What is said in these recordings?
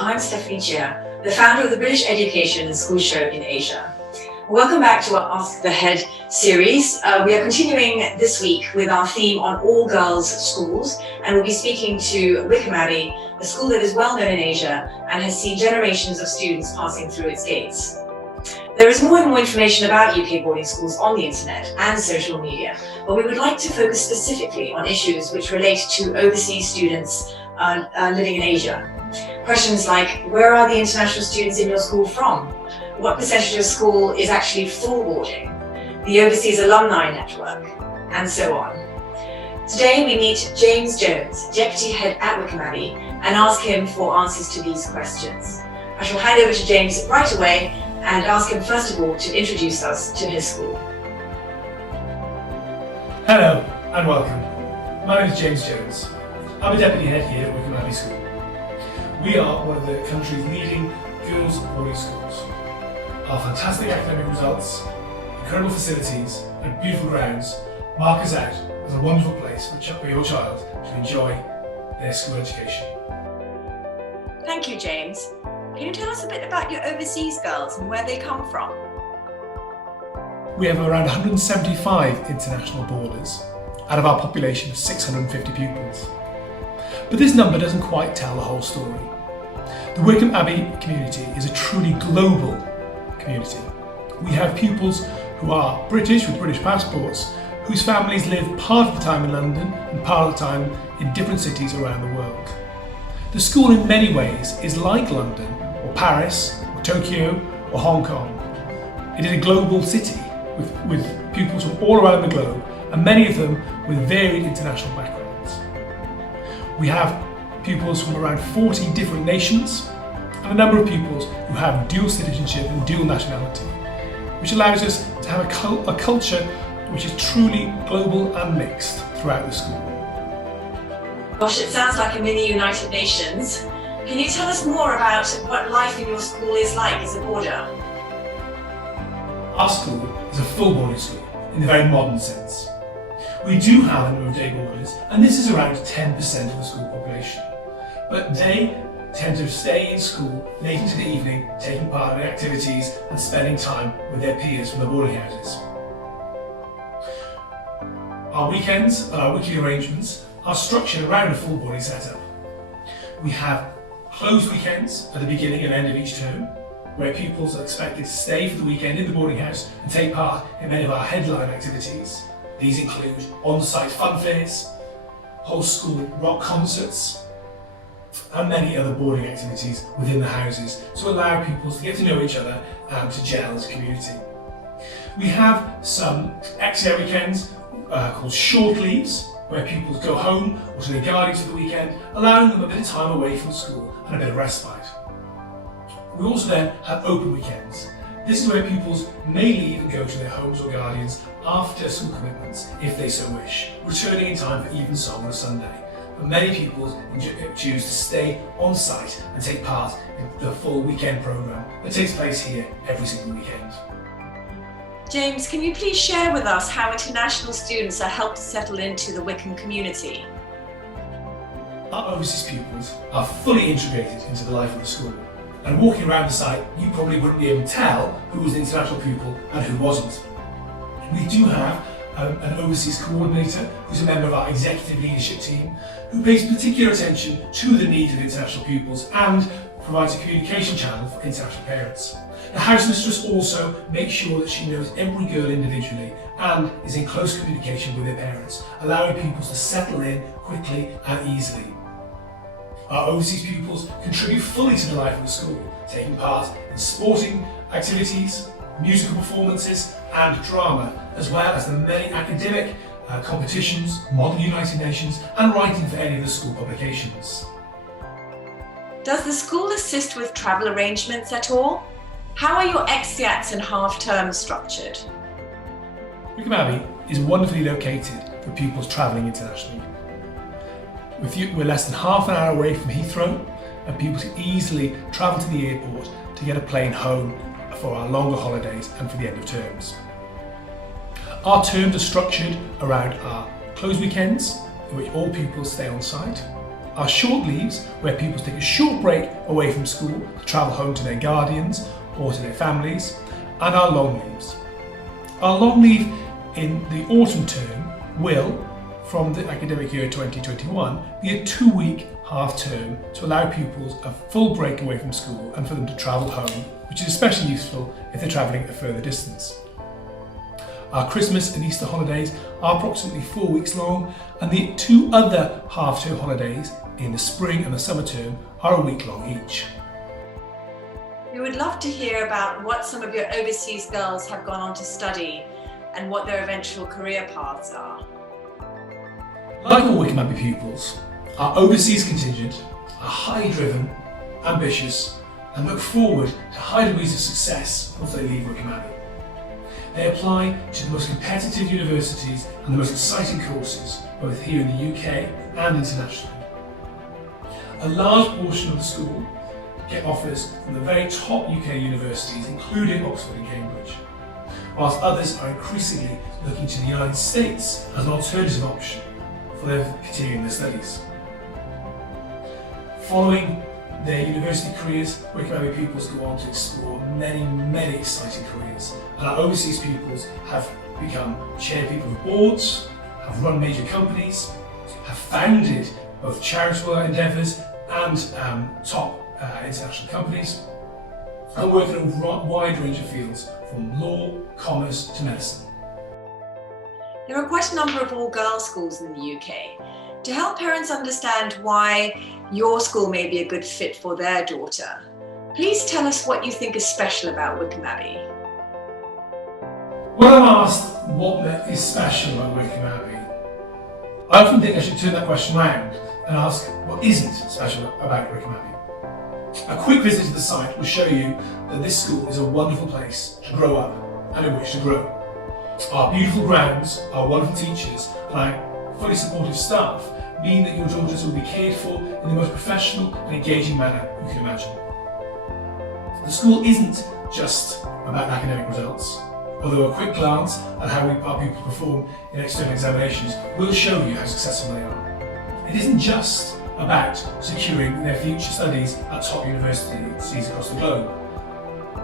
I'm Stephanie Cheah, the founder of the British Education and School Show in Asia. Welcome back to our Ask the Head series. We are continuing this week with our theme on all-girls schools, and we'll be speaking to Wycombe Abbey, a school that is well known in Asia and has seen generations of students passing through its gates. There is more and more information about UK boarding schools on the internet and social media, but we would like to focus specifically on issues which relate to overseas students living in Asia. Questions like, where are the international students in your school from? What percentage of school is actually full boarding? The overseas alumni network, and so on. Today we meet James Jones, Deputy Head at Wycombe Abbey, and ask him for answers to these questions. I shall hand over to James right away and ask him first of all to introduce us to his school. Hello and welcome. My name is James Jones. I'm a Deputy Head here at Wycombe Abbey School. We are one of the country's leading girls' boarding schools. Our fantastic academic results, incredible facilities and beautiful grounds mark us out as a wonderful place for your child to enjoy their school education. Thank you, James. Can you tell us a bit about your overseas girls and where they come from? We have around 175 international boarders out of our population of 650 pupils. But this number doesn't quite tell the whole story. The Wycombe Abbey community is a truly global community. We have pupils who are British with British passports, whose families live part of the time in London and part of the time in different cities around the world. The school in many ways is like London or Paris or Tokyo or Hong Kong. It is a global city with pupils from all around the globe, and many of them with varied international backgrounds. We have pupils from around 40 different nations and a number of pupils who have dual citizenship and dual nationality, which allows us to have a culture which is truly global and mixed throughout the school. Gosh, it sounds like a mini United Nations. Can you tell us more about what life in your school is like as a boarder? Our school is a full boarding school in the very modern sense. We do have a number of day boarders, and this is around 10% of the school population. But they tend to stay in school late into the evening, taking part in activities and spending time with their peers from the boarding houses. Our weekends and our weekly arrangements are structured around a full boarding setup. We have closed weekends at the beginning and end of each term, where pupils are expected to stay for the weekend in the boarding house and take part in many of our headline activities. These include on-site fun fairs, whole school rock concerts, and many other boarding activities within the houses to allow pupils to get to know each other and to gel as a community. We have some extra weekends called short leaves, where pupils go home or to their guardians for the weekend, allowing them a bit of time away from school and a bit of respite. We also then have open weekends. This is where pupils may leave and go to their homes or guardians after school commitments, if they so wish, returning in time for evensong on a Sunday. But many pupils choose to stay on site and take part in the full weekend programme that takes place here every single weekend. James, can you please share with us how international students are helped to settle into the Wycombe community? Our overseas pupils are fully integrated into the life of the school. And walking around the site, you probably wouldn't be able to tell who was an international pupil and who wasn't. We do have an overseas coordinator who's a member of our executive leadership team who pays particular attention to the needs of international pupils and provides a communication channel for international parents. The housemistress also makes sure that she knows every girl individually and is in close communication with their parents, allowing pupils to settle in quickly and easily. Our overseas pupils contribute fully to the life of the school, taking part in sporting activities, musical performances and drama, as well as the many academic competitions, Model United Nations and writing for any of the school publications. Does the school assist with travel arrangements at all? How are your exeats and half-terms structured? Wycombe Abbey is wonderfully located for pupils travelling internationally. We're less than half an hour away from Heathrow, and pupils can easily travel to the airport to get a plane home for our longer holidays and for the end of terms. Our terms are structured around our closed weekends, in which all pupils stay on site, Our short leaves, where pupils take a short break away from school to travel home to their guardians or to their families, and our long leaves. Our long leave in the autumn term will, from the academic year 2021, be a 2-week half term to allow pupils a full break away from school and for them to travel home, which is especially useful if they're travelling a further distance. Our Christmas and Easter holidays are approximately 4 weeks long, and the 2 other half-term holidays in the spring and the summer term are a week long each. We would love to hear about what some of your overseas girls have gone on to study and what their eventual career paths are. Like all Wycombe Abbey pupils, our overseas contingent are highly driven, ambitious, and look forward to high degrees of success once they leave Wycombe Abbey. They apply to the most competitive universities and the most exciting courses, both here in the UK and internationally. A large portion of the school get offers from the very top UK universities, including Oxford and Cambridge, whilst others are increasingly looking to the United States as an alternative option for their continuing their studies. Following their university careers, Wycombe Abbey pupils go on to explore many exciting careers, and our overseas pupils have become chairpeople of boards, have run major companies, have founded both charitable endeavours and top international companies, and work in a wide range of fields from law, commerce to medicine. There are quite a number of all-girls schools in the UK. To help parents understand why your school may be a good fit for their daughter, please tell us what you think is special about Wycombe Abbey. When I'm asked what is special about Wycombe Abbey, I often think I should turn that question round and ask what isn't special about Wycombe Abbey. A quick visit to the site will show you that this school is a wonderful place to grow up and in which to grow. Our beautiful grounds, our wonderful teachers, and our fully supportive staff mean that your daughters will be cared for in the most professional and engaging manner you can imagine. The school isn't just about academic results, although a quick glance at how our pupils perform in external examinations will show you how successful they are. It isn't just about securing their future studies at top universities across the globe.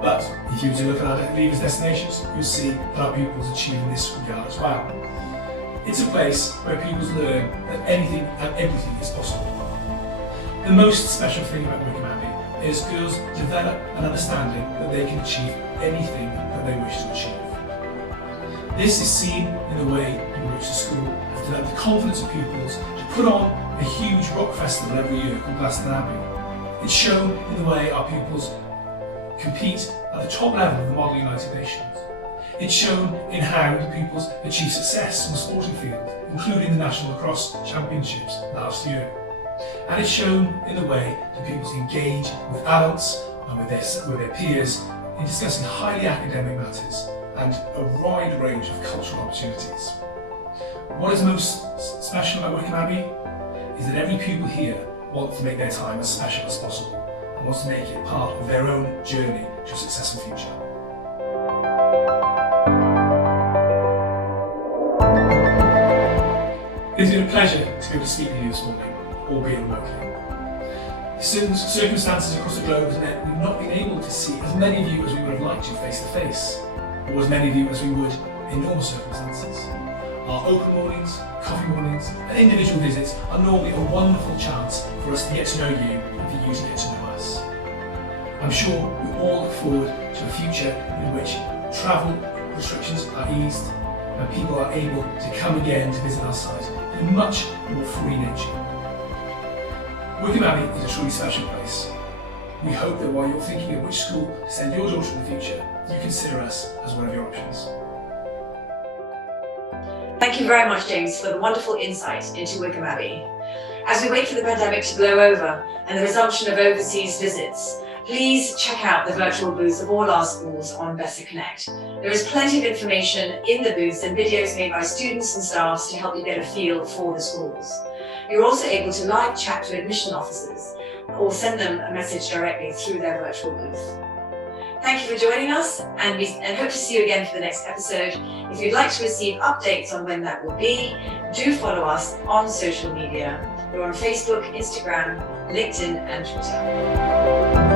But if you were to look at our leavers destinations, you'll see that our pupils achieve in this regard as well. It's a place where pupils learn that anything and everything is possible. The most special thing about Wycombe Abbey is girls develop an understanding that they can achieve anything that they wish to achieve. This is seen in the way in which the school has developed the confidence of pupils to put on a huge rock festival every year called Glaston Abbey. It's shown in the way our pupils compete at the top level of the Model United Nations. It's shown in how the pupils achieve success on the sporting field, including the National Lacrosse Championships last year. And it's shown in the way that pupils engage with adults and with their peers in discussing highly academic matters and a wide range of cultural opportunities. What is most special about Wycombe Abbey is that every pupil here wants to make their time as special as possible and wants to make it part of their own journey to a successful future. It's been a pleasure to be able to speak with you this morning, albeit remotely. Certain circumstances across the globe have meant we've not been able to see as many of you as we would have liked to face to face, or as many of you as we would in normal circumstances. Our open mornings, coffee mornings, and individual visits are normally a wonderful chance for us to get to know you and for you to get to know us. I'm sure we all look forward to a future in which travel restrictions are eased and people are able to come again to visit our site in a much more free nature. Wycombe Abbey is a truly special place. We hope that while you're thinking of which school to send your daughter in the future, you consider us as one of your options. Thank you very much, James, for the wonderful insight into Wycombe Abbey. As we wait for the pandemic to blow over and the resumption of overseas visits, please check out the virtual booths of all our schools on BESSA Connect. There is plenty of information in the booths and videos made by students and staffs to help you get a feel for the schools. You're also able to live chat to admission officers or send them a message directly through their virtual booth. Thank you for joining us, and hope to see you again for the next episode. If you'd like to receive updates on when that will be, do follow us on social media We're on Facebook, Instagram, LinkedIn, and Twitter.